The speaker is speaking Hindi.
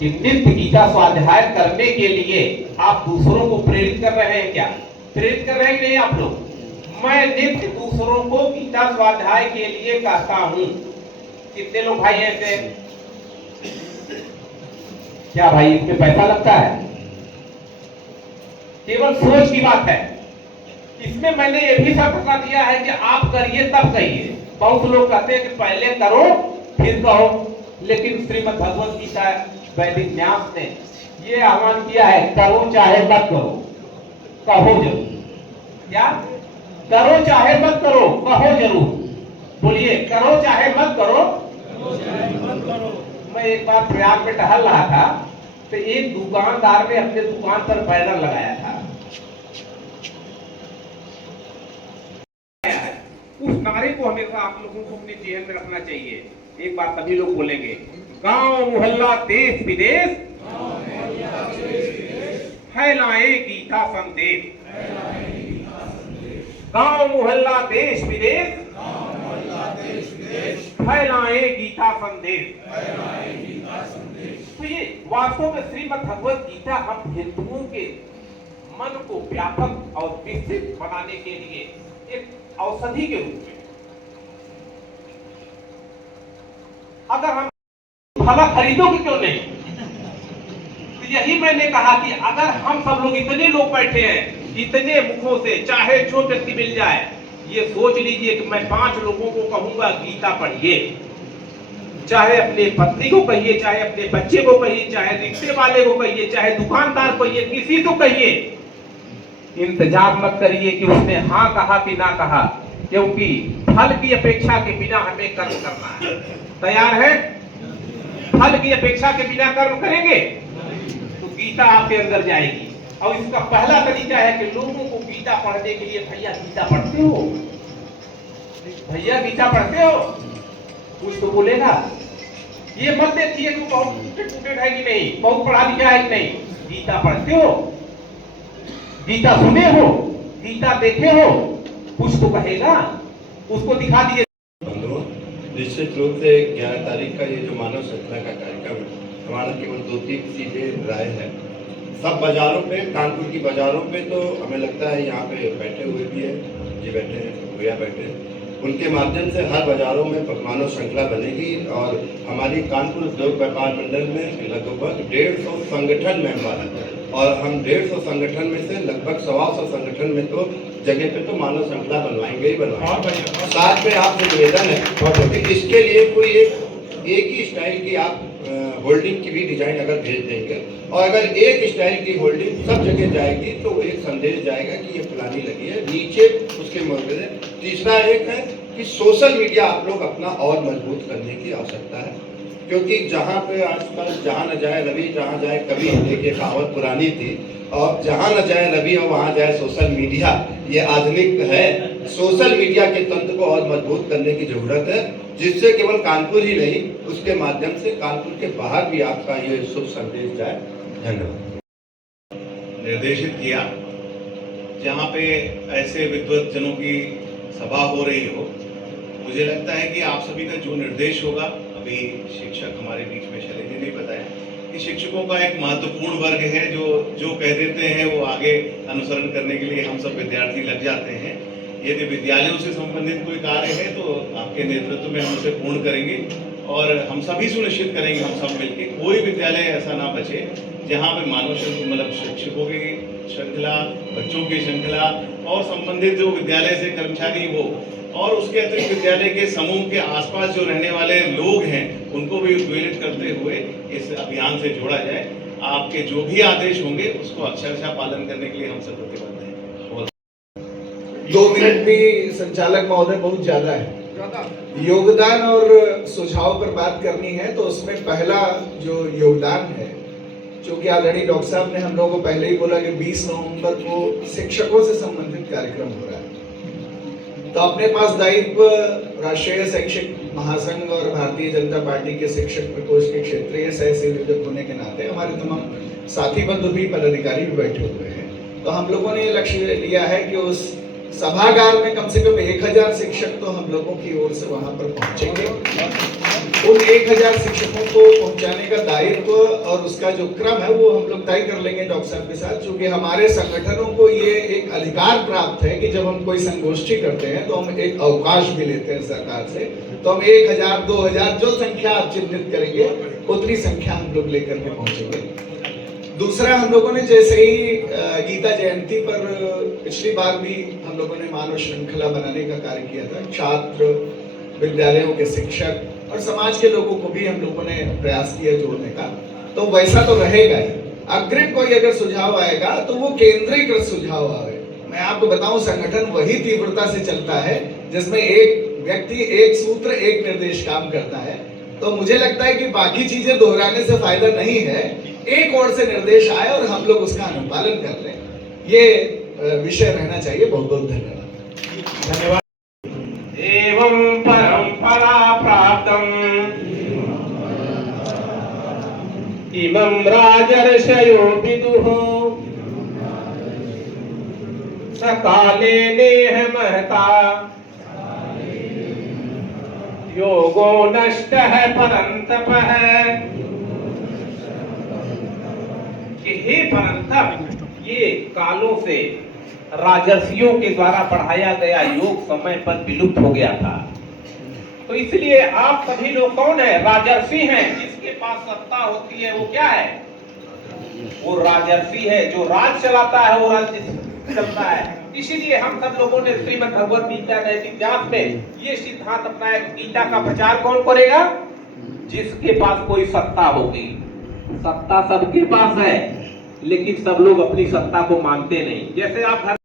कि नित्य गीता स्वाध्याय करने के लिए आप दूसरों को प्रेरित कर रहे हैं क्या? प्रेरित कर रहे हैं कि नहीं आप लोग? मैं नित्य दूसरों को गीता स्वाध्याय के लिए कहता हूं। कितने लोग भाई ऐसे? क्या भाई इसमें पैसा लगता है? केवल सोच की बात है। इसमें मैंने ये भी शर्त बता दिया है कि आप करिए तब कहिए। बहुत लोग कहते हैं कि पहले करो फिर कहो, लेकिन श्रीमद् भगवत गीता वैदिक न्यास ने ये आह्वान किया है, करो चाहे मत करो, कहो जरूर। क्या? करो चाहे मत करो, कहो जरूर। बोलिए, करो चाहे मत करो, मैं एक बार प्रयाग में टहल रहा था तो एक दुकानदार ने अपने दुकान पर बैनर लगाया था। उस नारे को हमेशा आप लोगों को अपने जेहन में रखना चाहिए। एक बार सभी लोग बोलेंगे, गांव मोहल्ला देश विदेश फैलाए गीता संदेश। गांव मोहल्ला देश विदेश फैलाए गीता संदेश। तो ये वास्तव में श्रीमद् भगवत गीता हम हिंदुओं के मन को व्यापक और विकसित बनाने के लिए एक औषधि के रूप में, अगर हम भला खरीदोगे क्यों नहीं? तो यही मैंने कहा कि अगर हम सब लोग इतने लोग बैठे हैं, इतने मुखों से चाहे जो व्यक्ति मिल जाए, ये सोच लीजिए कि मैं 5 लोगों को कहूंगा गीता पढ़िए। चाहे अपने पत्नी को कहिए, चाहे अपने बच्चे को कहिए, चाहे रिक्शे वाले को कहिए, चाहे दुकानदार को कहिए, किसी को कहिए। इंतजार मत करिए कि उसने हाँ कहा कि ना कहा, क्योंकि फल की अपेक्षा के बिना हमें कर्म करना है। तैयार है? फल की अपेक्षा के बिना कर्म करेंगे तो गीता आपके अंदर जाएगी। और इसका पहला तरीका है कि लोगों को गीता पढ़ने के लिए, भैया गीता पढ़ते हो? भैया गीता पढ़ते हो? कुछ तो बोलेगा। ये मत देखिए कि बहुत टूटे है कि नहीं, बहुत पढ़ा लिखा है कि नहीं। गीता पढ़ते हो? गीता सुने हो? गीता देखे हो? कुछ तो कहेगा, उसको दिखा दिए। निश्चित रूप से 11 तारीख का ये जो मानव श्रृंखला का कार्यक्रम है, हमारा केवल 2-3 सीधे राय है। सब बाजारों पे, कानपुर की बाजारों पे तो हमें लगता है यहाँ पे बैठे हुए भी है, ये बैठे हैं, भैया बैठे हैं, उनके माध्यम से हर बाजारों में मानव श्रृंखला बनेगी। और हमारी कानपुर उद्योग व्यापार मंडल में लगभग 150 संगठन मेंबर हैं और हम 150 संगठन में से लगभग 125 संगठन में तो जगह पे तो मानव श्रृंखला बनवाएंगे ही बनवाएंगे। साथ में आपसे निवेदन है कि इसके लिए कोई एक ही स्टाइल की आप होल्डिंग की भी डिजाइन अगर भेज देंगे, और अगर एक स्टाइल की होल्डिंग सब जगह जाएगी तो एक संदेश जाएगा कि ये फलानी लगी है, नीचे उसके मौजूद है। तीसरा एक है कि सोशल मीडिया आप लोग अपना और मजबूत करने की आवश्यकता है, क्योंकि जहाँ पे आजकल जहाँ न जाए रवि जहाँ जाए कवि, एक कहावत पुरानी थी, और जहाँ न जाए रवि और वहाँ जाए सोशल मीडिया, ये आधुनिक है। सोशल मीडिया के तंत्र को और मजबूत करने की जरूरत है, जिससे केवल कानपुर ही नहीं, उसके माध्यम से कानपुर के बाहर भी आपका ये शुभ संदेश जाए। धन्यवाद। निर्देशित किया जहाँ पे ऐसे विद्वत जनों की सभा हो रही हो, मुझे लगता है कि आप सभी का जो निर्देश होगा, अभी शिक्षक हमारे बीच में शैलेंद्र ने बताया कि शिक्षकों का एक महत्वपूर्ण वर्ग है जो कह देते हैं वो आगे अनुसरण करने के लिए हम सब विद्यार्थी लग जाते हैं। यदि विद्यालयों से संबंधित कोई कार्य है तो आपके नेतृत्व में हम उसे पूर्ण करेंगे और हम सभी सुनिश्चित करेंगे, हम सब मिलकर कोई विद्यालय ऐसा ना बचे जहाँ पे मानव श्रृंखला, मतलब शिक्षकों की श्रृंखला, बच्चों की श्रृंखला और संबंधित जो विद्यालय से कर्मचारी हो, और उसके अतिरिक्त विद्यालय के समूह के आसपास जो रहने वाले लोग हैं उनको भी उद्वेलित करते हुए इस अभियान से जोड़ा जाए। आपके जो भी आदेश होंगे उसको अक्षरशः पालन करने के लिए हम सब प्रतिबद्ध हैं। 2 मिनट भी संचालक महोदय बहुत ज्यादा है। योगदान और सुझाव पर बात करनी है तो उसमें पहला जो योगदान है, क्योंकि आदरणीय डॉक्टर साहब ने हम लोगों को पहले ही बोला कि 20 नवंबर को शिक्षकों से संबंधित कार्यक्रम हो रहा है, तो अपने पास दायित्व राष्ट्रीय शैक्षिक महासंघ और भारतीय जनता पार्टी के शिक्षक प्रकोष्ठ के क्षेत्रीय सह संयोजक होने के नाते हमारे तमाम साथी बंधु भी, पदाधिकारी भी बैठे हुए हैं। तो हम लोगों ने ये लक्ष्य लिया है कि उस सभागार में कम से कम 1000 शिक्षक तो हम लोगों की ओर से वहां पर पहुंचेंगे। उन 1000 शिक्षकों को पहुंचाने का दायित्व और उसका जो क्रम है वो हम लोग तय कर लेंगे डॉक्टर साहब के साथ, क्योंकि हमारे संगठनों को ये एक अधिकार प्राप्त है कि जब हम कोई संगोष्ठी करते हैं तो हम एक अवकाश भी लेते हैं सरकार से, तो हम 1000 2000 जो संख्या आप चिन्हित करेंगे उतनी संख्या हम लोग लेकर के पहुंचेंगे। दूसरा, हम लोगों ने जैसे ही गीता जयंती पर पिछली बार भी हम लोगों ने मानव श्रृंखला बनाने का कार्य किया था, छात्र, विद्यालयों के शिक्षक और समाज के लोगों को भी हम लोगों ने प्रयास किया जोड़ने का, तो वैसा तो रहेगा ही। अग्रिम कोई अगर सुझाव आएगा तो वो केंद्रीकृत सुझाव आए। मैं आपको बताऊं, संगठन वही तीव्रता से चलता है जिसमें एक व्यक्ति, एक सूत्र, एक निर्देश काम करता है। तो मुझे लगता है कि बाकी चीजें दोहराने से फायदा नहीं है, एक ओर से निर्देश आए और हम लोग उसका अनुपालन कर लें, ये विषय रहना चाहिए। बहुत बहुत धन्यवाद। धन्यवाद। एवं परंपरा प्राप्तम इमं राजर्षयो विदुः सकाले नेह महता योगो नष्ट है परंतप है। कि हे परंतप, ये कालों से राजर्षियों के द्वारा पढ़ाया गया योग समय पर विलुप्त हो गया था। तो इसलिए आप सभी लोग कौन है? राजर्षि हैं। जिसके पास सत्ता होती है वो क्या है? वो राजर्षि है। जो राज चलाता है वो राज्य चलता है। इसीलिए हम सब लोगों ने श्रीमद् भगवद गीता नैतिक व्यास में ये सिद्धांत अपनाया, गीता का प्रचार कौन करेगा? जिसके पास कोई सत्ता होगी। सत्ता सबके पास है, लेकिन सब लोग अपनी सत्ता को मानते नहीं। जैसे आप